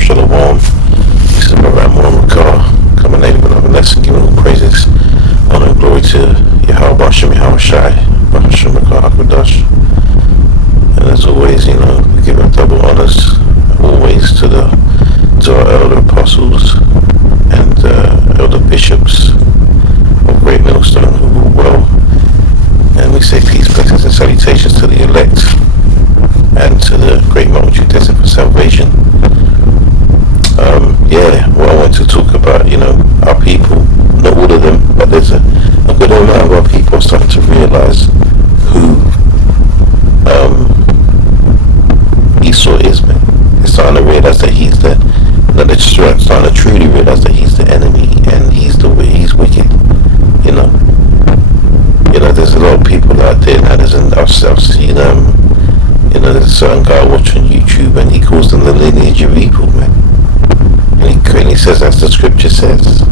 Shalom. This is Brother Amon Makar coming in with another lesson, giving all praises, honor and glory to Yahweh Bashem, Yahweh Shai, Bashem Makar HaKadosh. And as always, we give our double honors, always to our elder apostles and elder bishops of Great Millstone who rule well. And we say peace, blessings, and salutations to the elect and to the great multitude destined for salvation. What I want to talk about, our people, not all of them, but there's a good amount of our people are starting to realize who Esau is, man. They're starting to realize that he's they're starting to truly realize that he's the enemy and he's wicked, there's a lot of people out there now. I've seen there's a certain guy watching YouTube and he calls them the lineage of evil, man. And he says as the scripture says,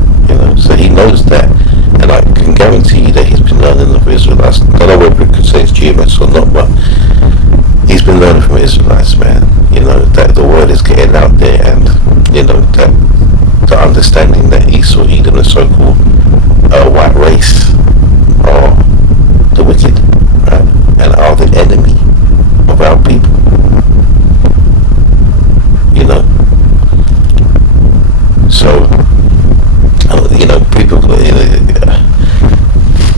so he knows that, and I can guarantee you that he's been learning of Israelites. I don't know whether we could say it's GMS or not, but he's been learning from Israelites, man. That the word is getting out there, and that the understanding that Esau, Edom, the so-called white race, are the wicked, right, and are the enemy of our people. So people,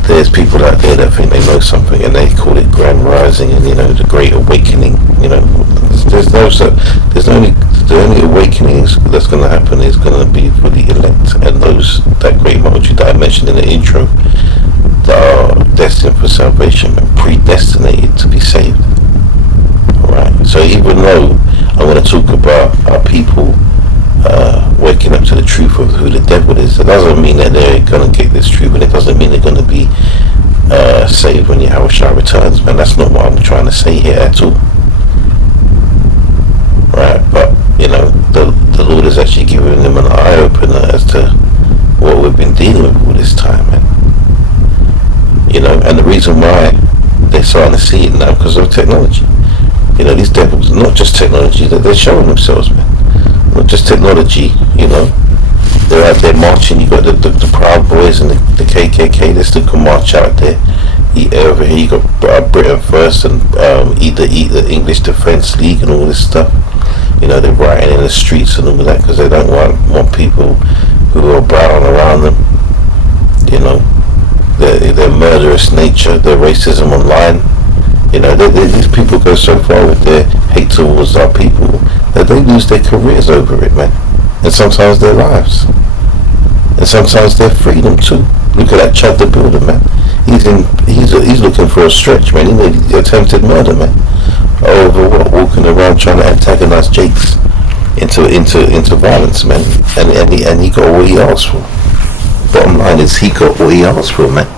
there's people out there that think they know something and they call it grand rising and the great awakening. The only awakening that's going to happen is going to be for the elect and that great multitude that I mentioned in the intro that are destined for salvation and predestinated to be saved. Alright, so even though I'm going to talk about our people waking up to the truth of who the devil is, it doesn't mean that they're going to get this truth, and it doesn't mean they're going to be saved when Yahweh Shai returns, man. That's not what I'm trying to say here at all. Right, but the Lord is actually giving them an eye opener as to what we've been dealing with all this time, man. And the reason why they're starting to see it now because of technology. These devils, not just technology, they're showing themselves, man. Not just technology, they're out there marching. You got the Proud Boys and the KKK. They still can march out there. Over here you got Britain First and the English Defence League and all this stuff. They're rioting in the streets and all of that because they don't want people who are brown around them. Their murderous nature, their racism online. These people go so far with their hate towards our people that they lose their careers over it, man. And sometimes their lives. And sometimes their freedom too. Look at that Chad the Builder, man. He's looking for a stretch, man. He made attempted murder, man. Over what? Walking around trying to antagonize Jakes into violence, man. And he got what he asked for. Bottom line is he got what he asked for, man.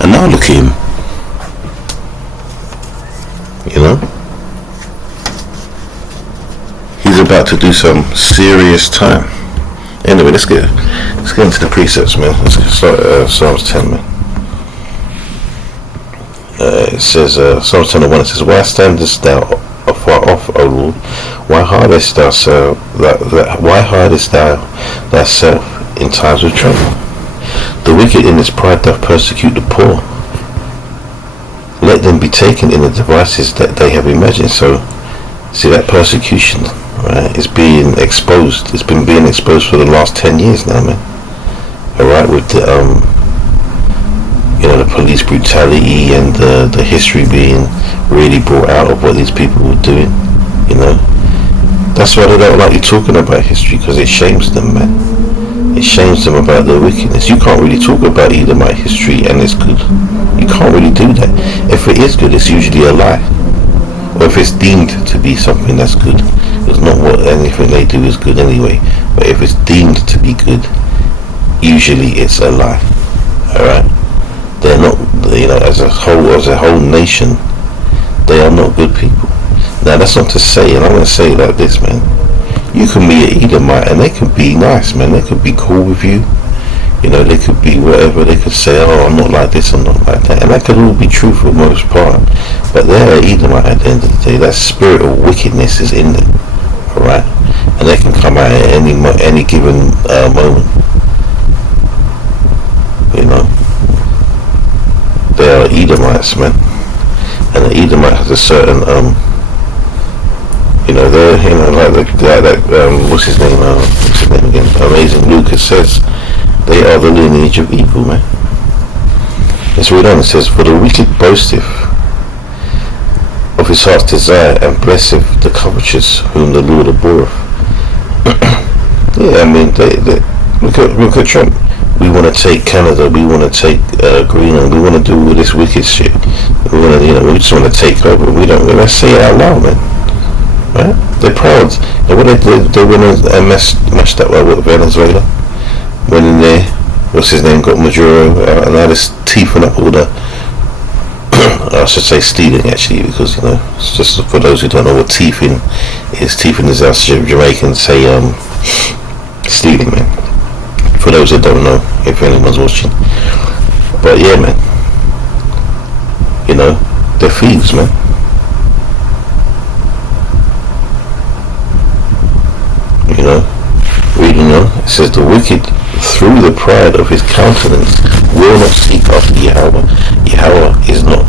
And now look at him. He's about to do some serious time. Anyway, let's get into the precepts, man. Let's start Psalms 10, man. It says Psalms 10:1. It says, "Why standest thou afar off, O Lord? Why hidest thou thyself in times of trouble? The wicked in his pride doth persecute the poor. Let them be taken in the devices that they have imagined." So, see, that persecution, right, is being exposed. It's been being exposed for the last 10 years now, man. Alright, with the police brutality and the history being really brought out of what these people were doing. That's why they don't like you talking about history, because it shames them, man. It shames them about their wickedness. You can't really talk about Edomite history and it's good. You can't really do that. If it is good, it's usually a lie. Or if it's deemed to be something that's good. It's not what anything they do is good anyway. But if it's deemed to be good, usually it's a lie. Alright? They're not, as a whole nation, they are not good people. Now that's not to say, and I'm going to say it like this, man. You can be an Edomite and they could be nice, man. They could be cool with you. They could be whatever. They could say, "Oh, I'm not like this, I'm not like that," and that could all be true for the most part. But they're an Edomite at the end of the day. That spirit of wickedness is in them, alright? and they can come out at any given moment. You know, they are Edomites, man, and the Edomite has a certain they're what's his name? What's his name again? Amazing Lucas says they are the lineage of evil, man. Let's read on. It says, "For the wicked boasteth of his heart's desire, and blesseth the covetous, whom the Lord abhorreth." Yeah, I mean, they look at Trump. We want to take Canada. We want to take Greenland. We want to do all this wicked shit. We just want to take over. We don't. Let's say it out loud, man. Right? They're proud. And what they went and mashed up with Venezuela. Went in there. What's his name? Got Maduro, and now they're teething up all the. I should say stealing, actually, because it's just for those who don't know what teething is. Teething is, as Jamaicans say, stealing, man. For those that don't know, if anyone's watching. But yeah, man. They're thieves, man. Reading on, it says, "The wicked, through the pride of his countenance, will not seek after Yahweh. Yahweh is not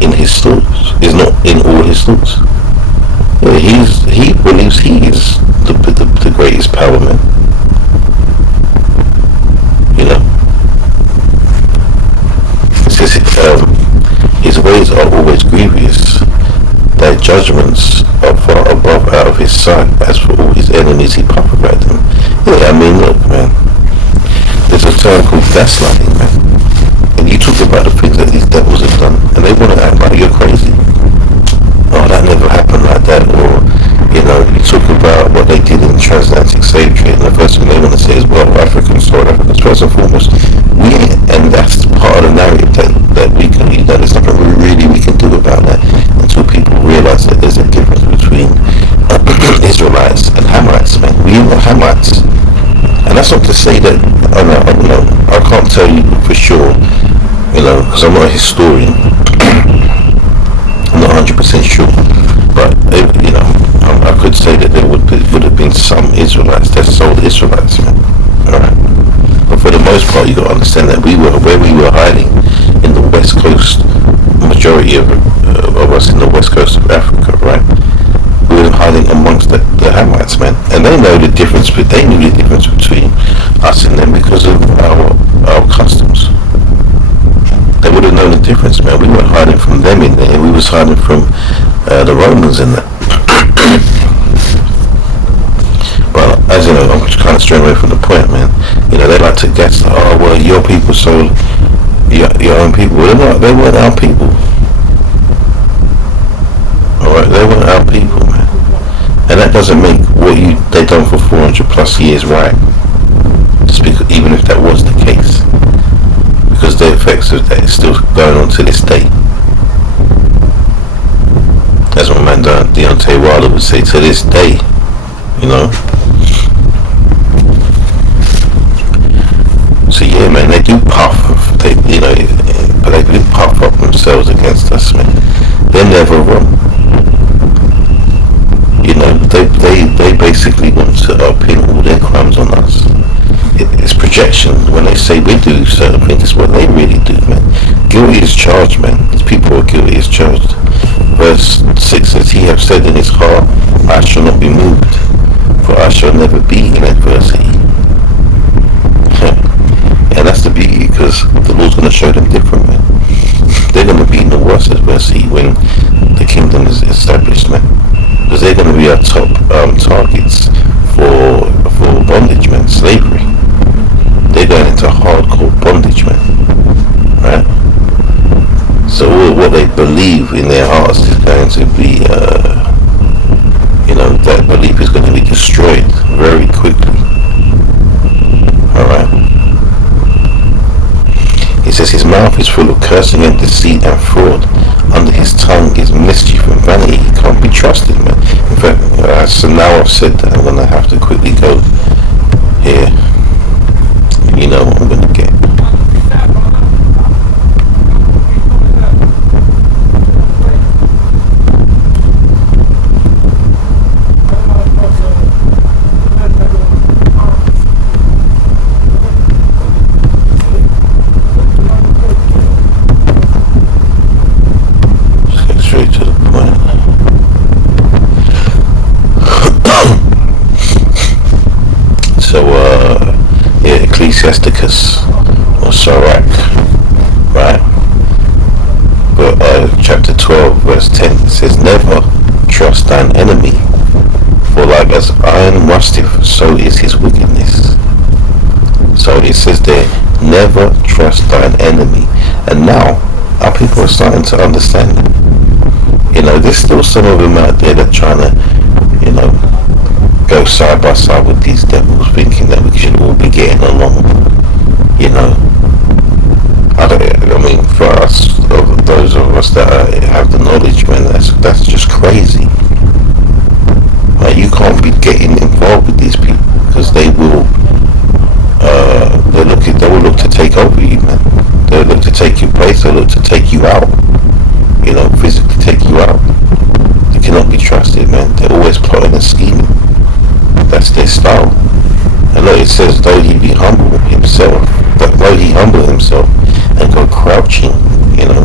in his thoughts, is not in all his thoughts." Yeah, he believes he is the greatest power, man. It says his ways are always grievous. Thy judgments are far above out of his sight. As for all his enemies, he puffeth at them. Yeah, I mean, look, man. There's a term called gaslighting, man. And you talk about the things that these devils have done, and they want to act like you're crazy. Oh, that never happened like that. Or, you talk about what they did in transatlantic slave trade, and the first thing they want to say is, well, Africans, South Africans, first and foremost. And that's part of the narrative that we can, there's nothing really we can do about that until people realize that there's a difference between Israelites and Hamites, man. We are not Hamites. And that's not to say that, I can't tell you for sure, because I'm not a historian. I'm not 100% sure. But, I could say that there would have been some Israelites that sold Israelites, man. Alright? But for the most part, you got to understand that where we were hiding in the west coast, majority of us in the west coast of Africa, right? We were hiding amongst the Hamites, man, and they know the difference. But they knew the difference between us and them because of our customs. They would have known the difference, man. We weren't hiding from them in there. We was hiding from the Romans in there. But as you know, I'm just kind of straying away from the point, man. They like to guess, oh well, your people sold your own people. Well, they weren't our people. Alright, they weren't our people, man. And that doesn't make what they done for 400 plus years right. Just because, even if that was the case. Because the effects of that is still going on to this day. That's what my man Deontay Wilder would say, to this day. So yeah, man, they do puff. But they do puff up themselves against us, man. They're never wrong. They basically want to pin all their crimes on us. It's projection. When they say we do certain things, it's what they really do, man. Guilty is charged, man. These people are guilty as charged. Verse 6 says, "He hath said in his heart, I shall not be moved, for I shall never be in adversity." And that's the beauty, because the Lord's going to show them different, man. They're going to be in the worst adversity when the kingdom is established, man. Because they're going to be our top targets for bondage, man, slavery. They're going into hardcore bondage, man. Right? So what they believe in their hearts is going to be, that belief is going to be destroyed very quickly. Alright? He says his mouth is full of cursing and deceit and fraud. Under his tongue is mischief and vanity. He can't be trusted, man. In fact, so now I've said that, I'm going to have to quickly go here. You know what I'm going to get. Ecclesiasticus or Sirach, right? But chapter 12 verse 10, it says, never trust thine enemy, for like as iron rusteth, so is his wickedness. So it says there, never trust thine enemy. And now our people are starting to understand it. There's still some of them out there that are trying to, go side by side with these devils, thinking that we should all be getting along. I mean, for us, those of us that have the knowledge, man, that's just crazy. Like, you can't be getting involved with these people because they will look to take over you, man. They'll look to take your place. They'll look to take you out. Physically take you out. They cannot be trusted, man. They're always plotting and scheming. That's their style. And look, it says, though he humble himself and go crouching,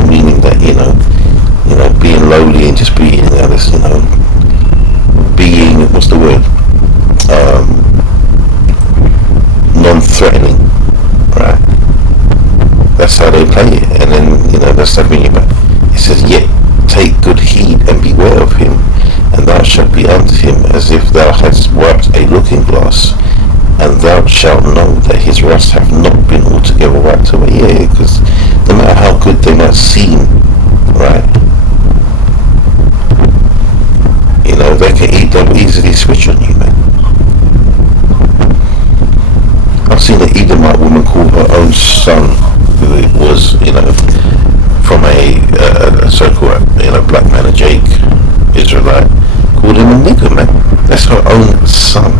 meaning that, being lowly and just being, being, what's the word? Non-threatening, right? That's how they play it. And then, that's the thing about it. It says, yet take good heed and beware of him, and thou shalt be unto him as if thou hadst wiped a looking glass, and thou shalt know that his rust hath not been altogether wiped away. Yeah, because no matter how good they might seem, right? They can easily switch on you, man. I've seen an Edomite woman call her own son, who it was, from a so-called, black man, a Jake Israelite, called him a nigger, man. That's her own son.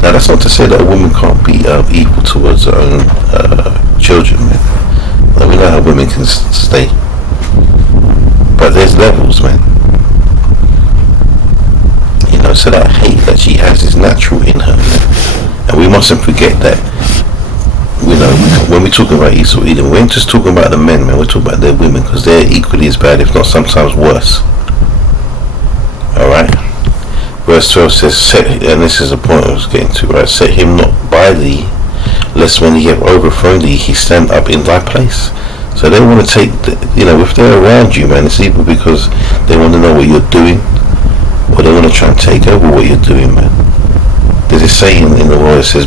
Now, that's not to say that a woman can't be evil towards her own children, man. Like, we know how women can stay, but there's levels, man. So that hate that she has is natural in her, man. And we mustn't forget that. When we're talking about Esau, Edom, we ain't just talking about the men, man. We're talking about their women, because they're equally as bad, if not sometimes worse. Alright? Verse 12 says, and this is the point I was getting to, right? Set him not by thee, lest when he have overthrown thee, he stand up in thy place. So they want to take, if they're around you, man, it's either because they want to know what you're doing, or they want to try and take over what you're doing, man. There's a saying in the world that says,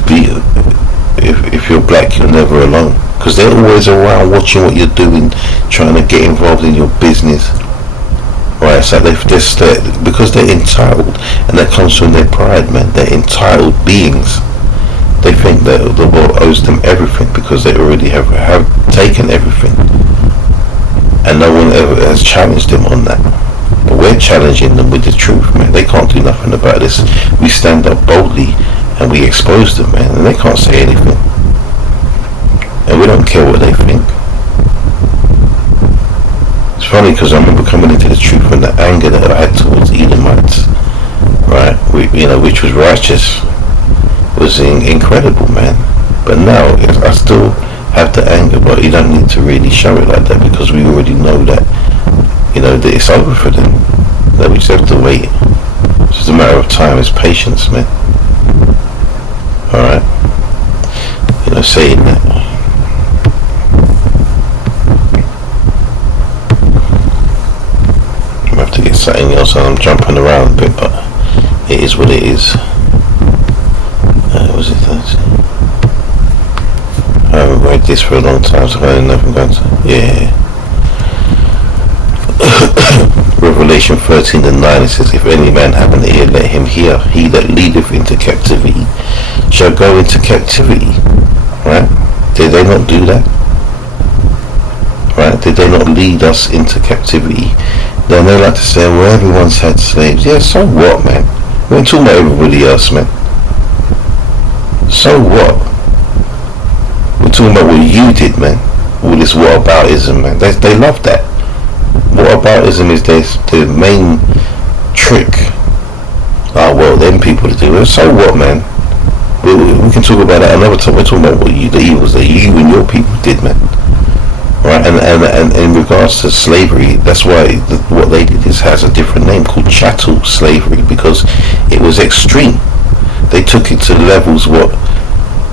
if you're black, you're never alone. Because they're always around watching what you're doing, trying to get involved in your business. Right, so because they're entitled, and that comes from their pride, man. They're entitled beings. They think that the world owes them everything because they already have taken everything. And no one ever has challenged them on that. But we're challenging them with the truth, man. They can't do nothing about this. We stand up boldly and we expose them, man, and they can't say anything. And we don't care what they think. It's funny because I remember coming into the truth and the anger that I had towards Edomites, right? Which was righteous, was incredible, man. But now I still have the anger, but you don't need to really show it like that because we already know that. That it's over for them. That we just have to wait. It's just a matter of time. It's patience, man. Alright. Saying that. I have to get something else on. I'm jumping around a bit, but it is what it is. Was it that? I haven't read this for a long time, so I don't know if I'm going to. Yeah. Revelation 13:9, it says, if any man have an ear, let him hear. He that leadeth into captivity shall go into captivity. Right? Did they not do that? Right? Did they not lead us into captivity? Then they like to say, well, everyone's had slaves. Yeah, so what, man? We ain't talking about everybody else, man. So what? We're talking about what you did, man. All this whataboutism, man. They love that. Whataboutism is the main trick. Oh, well, them people to do it. So what, man? We can talk about that another time. We're talking about the evils that you and your people did, man. Right? And in regards to slavery, that's why what they did has a different name called chattel slavery, because it was extreme. They took it to levels what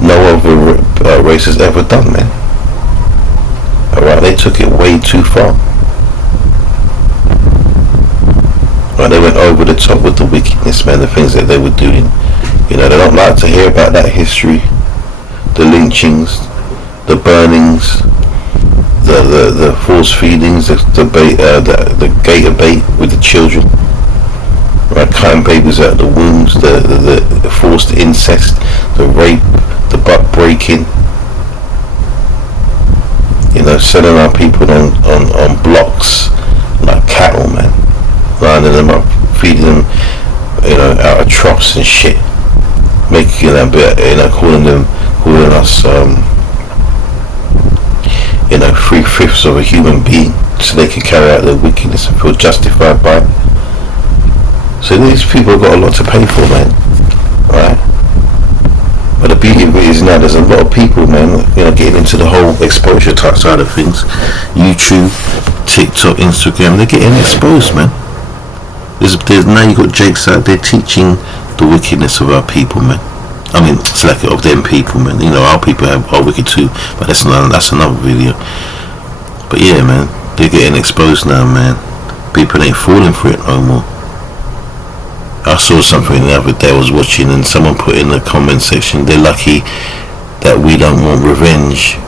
no other race has ever done, man. Alright, they took it way too far. Right, they went over the top with the wickedness, man, the things that they were doing. You know, they don't like to hear about that history. The lynchings, the burnings, the force feedings, the gator bait with the children, right, cutting babies out of the wombs, the forced incest, the rape, the butt breaking, you know, selling our people on blocks like cattle, man, lining them up, feeding them, you know, out of troughs and shit, making them, you know, calling us, you know, 3/5 of a human being, so they can carry out their wickedness and feel justified by it. So these people have got a lot to pay for, man. Right? But the beauty of it is now there's a lot of people, man, you know, getting into the whole exposure type side of things. YouTube, TikTok, Instagram, they're getting exposed, man. There's now you got Jakes out there teaching the wickedness of our people, man. I mean, it's like of them people, man. You know, our people are wicked too, but that's another video. But yeah, man, they're getting exposed now, man. People ain't falling for it no more. I saw something the other day I was watching, and someone put in the comment section, they're lucky that we don't want revenge,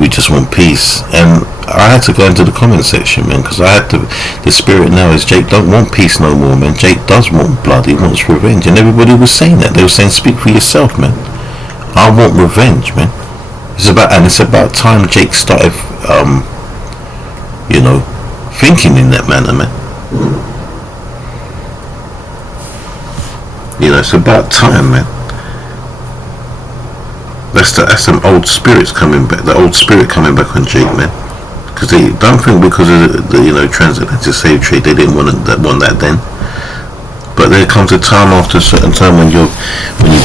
we just want peace. And I had to go into the comment section, man, because I had to, the spirit now is Jake don't want peace no more, man. Jake does want blood, he wants revenge. And everybody was saying that. They were saying, speak for yourself, man. I want revenge, man. It's about time Jake started you know, thinking in that manner, man. You know, it's about time, man. That's some old spirits coming back. The old spirit coming back on Jake, man. Because they don't think because of the you know, transatlantic slave trade they didn't want that then. But there comes a time after a certain time when you've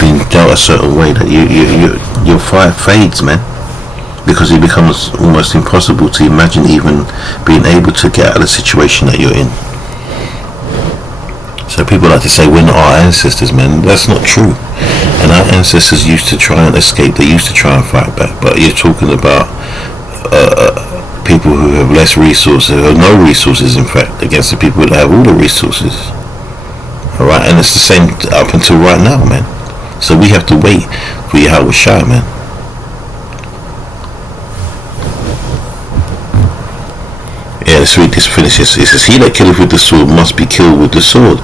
been dealt a certain way that your fire fades, man. Because it becomes almost impossible to imagine even being able to get out of the situation that you're in. So people like to say we're not our ancestors, man. That's not true. And our ancestors used to try and escape. They used to try and fight back. But you're talking about people who have less resources, who have no resources, in fact, against the people that have all the resources. All right, and it's the same up until right now, man. So we have to wait for Yahweh Shai, man. Yeah, let's read this, finish this. It says, he that killeth with the sword must be killed with the sword.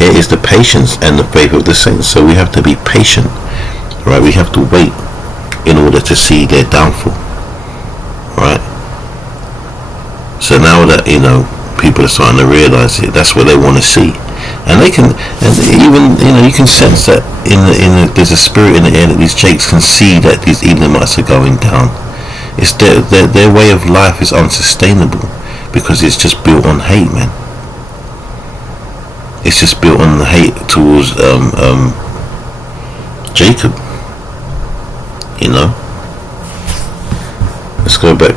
Here is the patience and the faith of the saints. So we have to be patient, right? We have to wait in order to see their downfall, right? So now that, you know, people are starting to realize it, that's what they want to see. And they can, and even, you know, you can sense that there's a spirit in the air that these Jakes can see that these Edomites are going down. It's their way of life is unsustainable. Because it's just built on hate, man. It's just built on the hate towards Jacob. You know. Let's go back.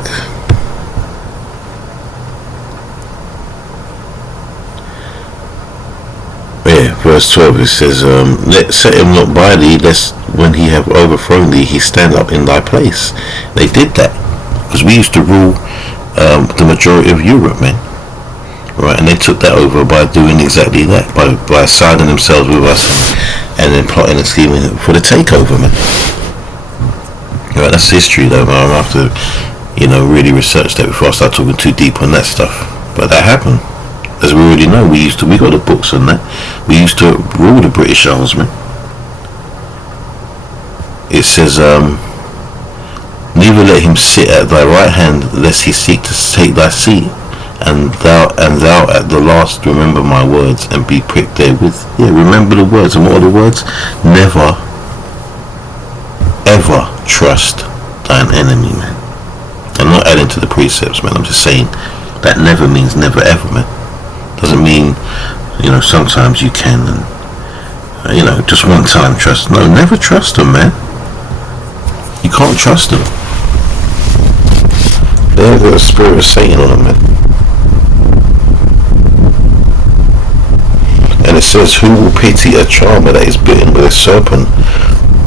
Yeah, verse 12. It says, "Let set him not by thee, lest when he have overthrown thee, he stand up in thy place." They did that because we used to rule the majority of Europe, man, right? And they took that over by doing exactly that, by siding themselves with us and then plotting and scheming for the takeover, man. Right, that's history, though. I'm gonna have to, you know, really research that before I start talking too deep on that stuff. But that happened, as we already know. We got the books on that. We used to rule the British Isles, man. It says, neither let him sit at thy right hand, lest he seek to take thy seat, and thou at the last remember my words, and be pricked therewith. Yeah, remember the words. And what are the words? Never, ever trust thine enemy, man. I'm not adding to the precepts, man. I'm just saying that never means never ever, man. Doesn't mean, you know, sometimes you can, and you know, just one time trust. No, never trust them, man. You can't trust them. They've got a spirit of Satan on them, man. And it says, who will pity a charmer that is bitten with a serpent,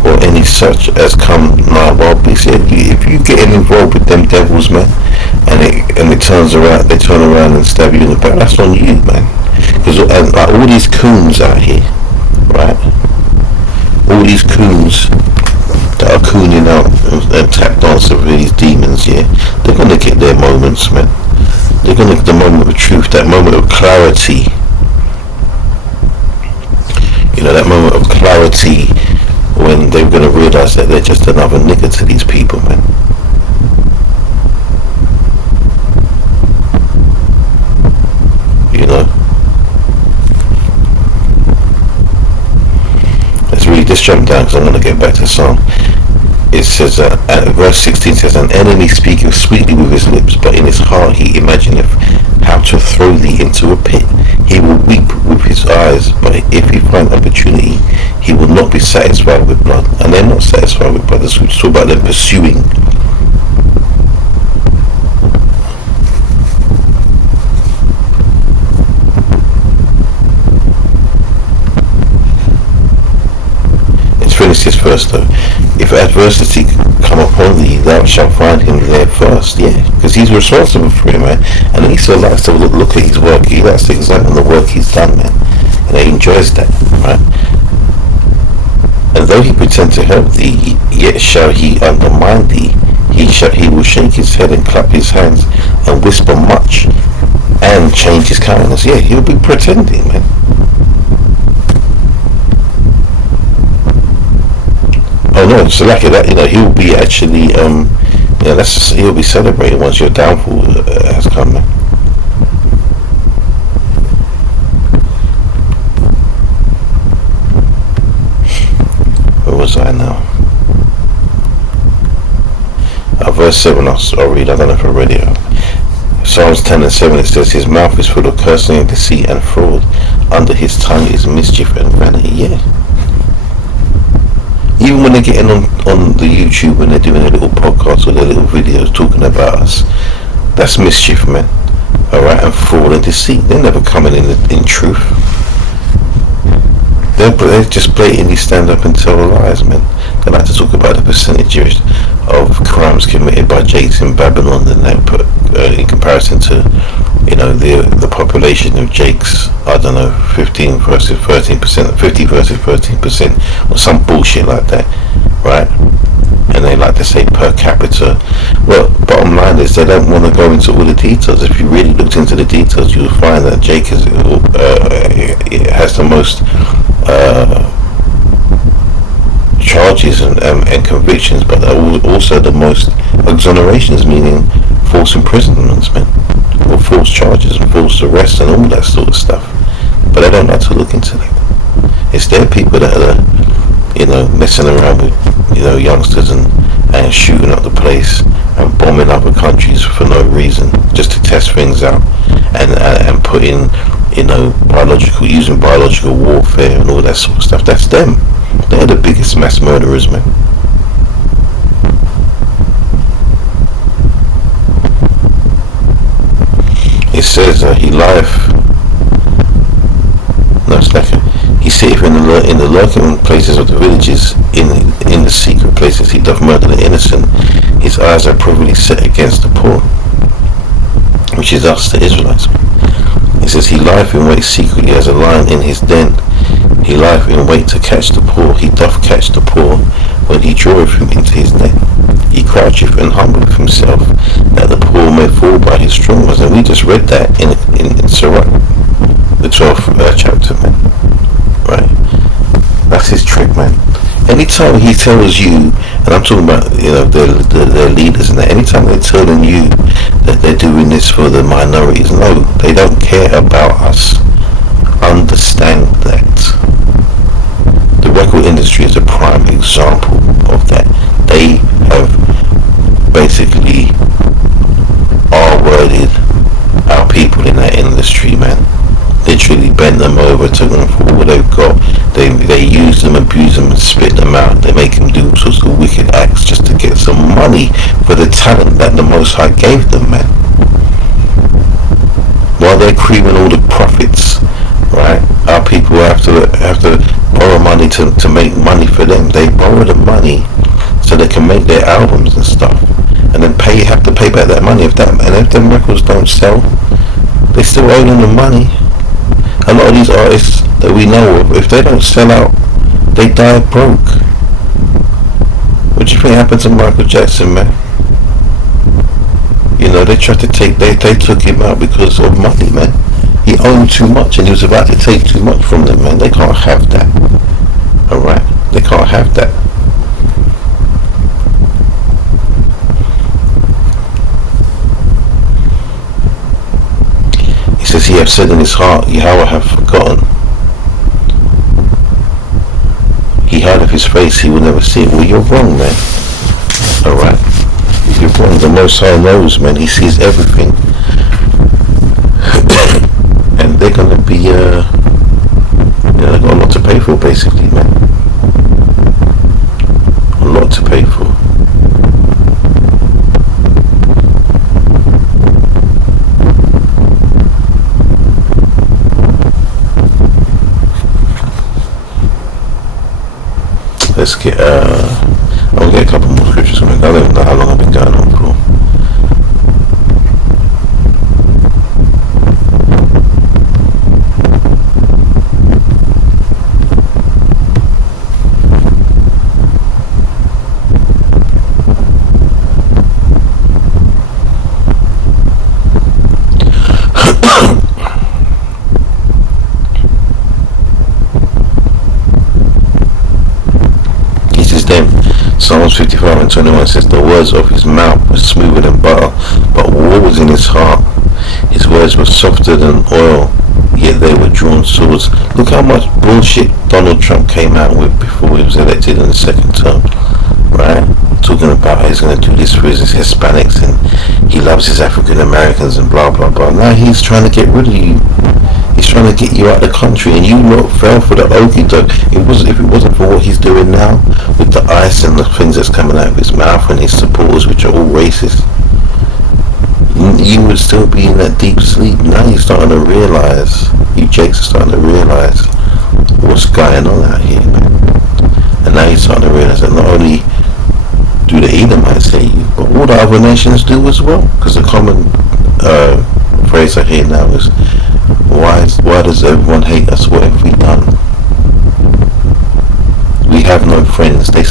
or any such as come nigh wild beasts. If you get involved with them devils, man, and it turns around, they turn around and stab you in the back, that's on you, man. Because like all these coons out here, right? All these coons that are cooning out and tap dancing for these demons, yeah, they're gonna get their moments, man. They're gonna get the moment of truth, that moment of clarity. You know, that moment of clarity when they're gonna realise that they're just another nigger to these people, man. You know. Let's read this, jump down, because I'm gonna get back to the song. It says, verse 16 says, an enemy speaketh sweetly with his lips, but in his heart he imagineth how to throw thee into a pit. He will weep with his eyes, but if he find opportunity, he will not be satisfied with blood. And they're not satisfied with blood. So we talk about them pursuing. Let's finish this first though. If adversity come upon thee, thou shalt find him there first. Yeah, because he's responsible for it, man. And Esau likes to look at his work. He likes to examine the work he's done, man. And he enjoys that, right? And though he pretend to help thee, yet shall he undermine thee. He will shake his head and clap his hands and whisper much and change his countenance. Yeah, he'll be pretending, man. Oh no, so like that, you know, he'll be actually, he'll be celebrating once your downfall has come, man. Where was I now? Verse 7, I'll read, I don't know if I read it. Psalms 10 and 7, it says, his mouth is full of cursing and deceit and fraud. Under his tongue is mischief and vanity. Yeah. Even when they're getting on the YouTube, when they're doing their little podcasts or their little videos talking about us, that's mischief, man. Alright, and fraud and deceit. They're never coming in truth. They just blatantly stand up and tell lies, man. They like to talk about the percentages of crimes committed by Jakes in Babylon, and they put in comparison to, you know, the population of Jakes, I don't know, 15 versus 13%, 50 versus 13%, or some bullshit like that, right? And they like to say per capita. Well, bottom line is they don't want to go into all the details. If you really looked into the details, you'll find that Jake has the most charges and convictions, but also the most exonerations, meaning false imprisonments, man, or false charges and false arrests and all that sort of stuff. But they don't like to look into that. It's their people that are, you know, messing around with, you know, youngsters and shooting up the place and bombing other countries for no reason, just to test things out and put in, you know, using biological warfare and all that sort of stuff. That's them. They're the biggest mass murderers, man. It says he lieth. No, it's like he sitteth in the lurking places of the villages, in the secret places he doth murder the innocent. His eyes are privily set against the poor, which is us, the Israelites. It says he lieth in wait secretly as a lion in his den. He lieth in wait to catch the poor. He doth catch the poor when he draweth him into his net. He croucheth and humbleth himself, that the poor may fall by his strong ones. And we just read that in Sirach, the 12th chapter, man. Right? That's his trick, man. Anytime he tells you, and I'm talking about, you know, their leaders and that, anytime they're telling you that they're doing this for the minorities, no, they don't care about us. Understand that. The record industry is a prime example of that. They have basically R-worded our people in that industry, man. Literally bent them over, took them for all they've got. They use them, abuse them, and spit them out. They make them do all sorts of wicked acts just to get some money for the talent that the Most High gave them, man. While they're creaming all the profits, right? Our people have to borrow money to make money for them. They borrow the money so they can make their albums and stuff, and then have to pay back that money. If them records don't sell, they still owe them the money. A lot of these artists that we know of, if they don't sell out, they die broke. What do you think happened to Michael Jackson, man? You know, they tried to they took him out because of money, man. He owned too much and he was about to take too much from them, man. They can't have that. Alright? They can't have that. He says, he have said in his heart, Yahweh have forgotten. He hide of his face, he will never see it. Well, you're wrong, man. Alright? You're wrong. The Most High knows, man. He sees everything. And they're gonna be, they've got a lot to pay for, basically, man. A lot to pay for. Let's get, I'll get a couple more scriptures coming. I don't know how long I've been going on for. Psalms 55 and 21 says, the words of his mouth were smoother than butter, but war was in his heart. His words were softer than oil, yet they were drawn swords. Look how much bullshit Donald Trump came out with before he was elected in the second term, right? Talking about how he's going to do this for his Hispanics and he loves his African Americans and blah blah blah. Now he's trying to get rid of you. He's trying to get you out of the country, and you lot fell for the okie doke. If it wasn't for what he's doing now with the ice and the things that's coming out of his mouth and his supporters, which are all racist, you would still be in that deep sleep. Now you're starting to realise, you Jakes are starting to realise what's going on out here, man. And now you're starting to realise that not only do the Edomites hate you, but all the other nations do as well. Because the common phrase I hear now is, why does everyone hate us? What have we done? We have no friends. I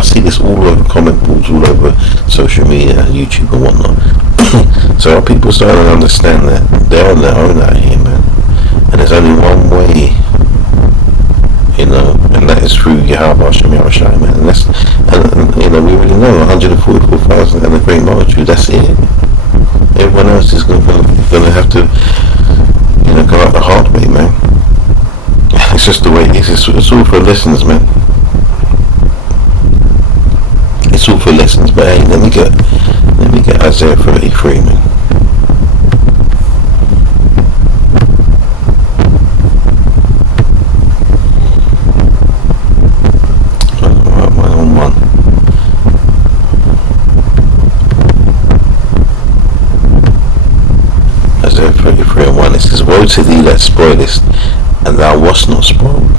see this all over comment boards, all over social media, YouTube and whatnot. So people starting to understand that they're on their own out here, man. And there's only one way, and that is through Yahweh Hashem Yahushai, man. And we already know 144,000 and a great multitude. That's it. Everyone else is gonna have to, go out the hard way, man. It's just the way it is. It's all for lessons, man. It's all for lessons. But hey, let me get Isaiah 33, man. It says, woe to thee that spoilest, and thou wast not spoiled,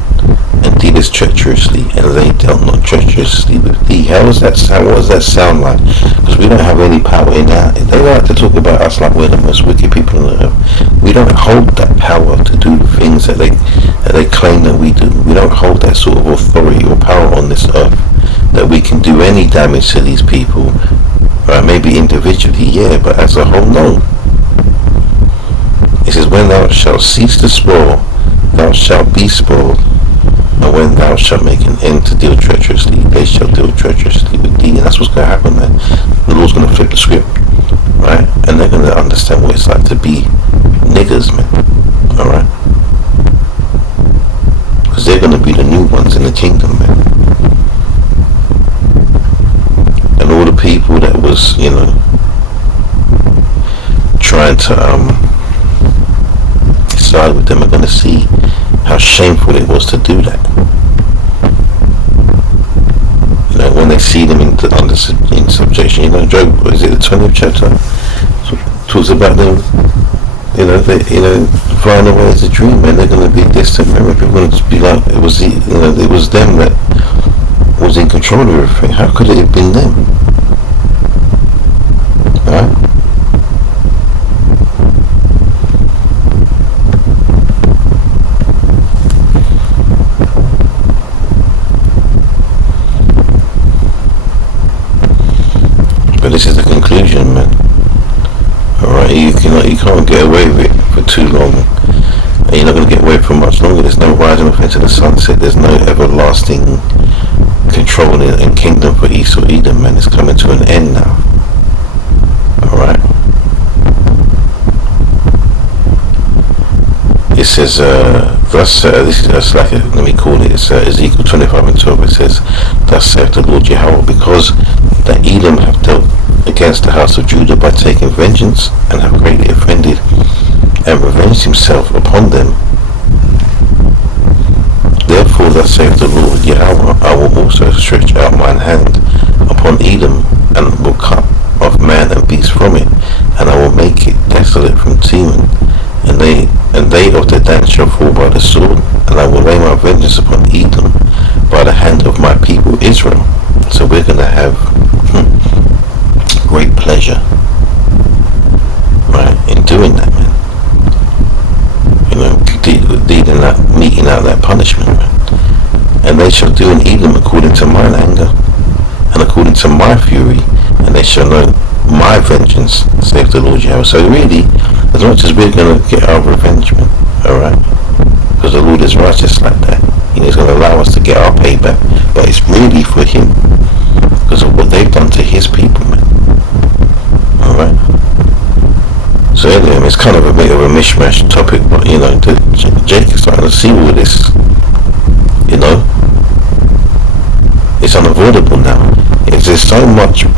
and dealest treacherously, and they dealt not treacherously with thee. How does that sound? What does that sound like? Because we don't have any power in that. They like to talk about us like we're the most wicked people on earth. We don't hold that power to do the things that they claim that we do. We don't hold that sort of authority or power on this earth that we can do any damage to these people. Maybe individually, yeah, but as a whole, no. It says, when thou shalt cease to spoil, thou shalt be spoiled. And when thou shalt make an end to deal treacherously, they shall deal treacherously with thee. And that's what's going to happen, man. The Lord's going to flip the script, right? And they're going to understand what it's like to be niggers, man. Alright? Because they're going to be the new ones in the kingdom, man. And all the people that was, trying to, side with them are going to see how shameful it was to do that. When they see them in subjection. Job, is it the 20th chapter? Talks about them flying away as a dream, and they're going to be distant memory. People are going to be like, it was them that was in control of everything. How could it have been them? Right? But this is the conclusion, man. Alright, you can't get away with it for too long. And you're not going to get away for much longer. There's no rising off into the sunset. There's no everlasting control and kingdom for Esau Edom, man. It's coming to an end now. Alright. It says, this is like, let me call it, it's Ezekiel 25 and 12. It says, thus saith the Lord Yahweh, because that Edom have dealt against the house of Judah by taking vengeance, and have greatly offended and revenged himself upon them. Therefore thus saith the Lord Yahweh, I will also stretch out mine hand upon Edom, and will cut off man and beast from it, and I will make it desolate from Teman, and they of the Dan shall fall by the sword, and I will lay my vengeance upon Edom by the hand of my people Israel. So we're going to have great pleasure, right, in doing that, man. Meeting out that punishment, man. And they shall do in Edom according to mine anger, and according to my fury, and they shall know my vengeance, saith the Lord Yahweh. So really, as much as we're going to get our revenge, man, alright, because the Lord is righteous like that, He's going to allow us to get our payback, but it's really for Him, because of what they've done to His people, man. Alright. So anyway, it's kind of a bit of a mishmash topic, but Jake is starting to see all this. It's unavoidable now. There's so much, and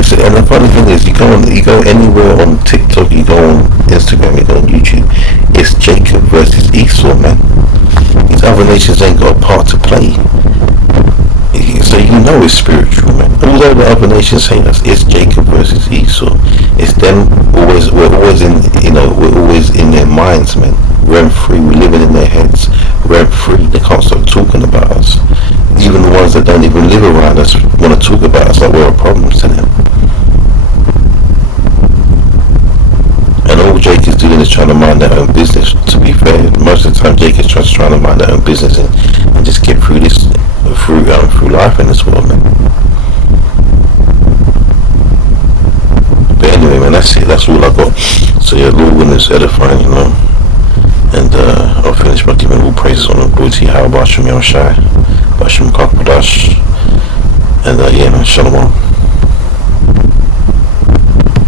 the funny thing is, you go anywhere on TikTok, you go on Instagram, you go on YouTube, it's Jacob versus Esau, man. These other nations ain't got a part to play. So it's spiritual, man. Although the other nations say us, it's Jacob versus Esau. It's them always. We're always in their minds, man. Rent free. We're living in their heads, rent free. They can't stop talking about us. Even the ones that don't even live around us want to talk about us like we're a problem to them. And all Jake is doing is trying to mind their own business. To be fair, most of the time Jake is just trying to mind their own business and just get through this, through life in this world, man. But anyway, man, that's it. That's all I got. So yeah, Lord, when it's edifying, and I'll finish by giving all praises on the glory to Yahweh, Basham Yahushai, Basham Kakadash, and yeah, man, Shalom.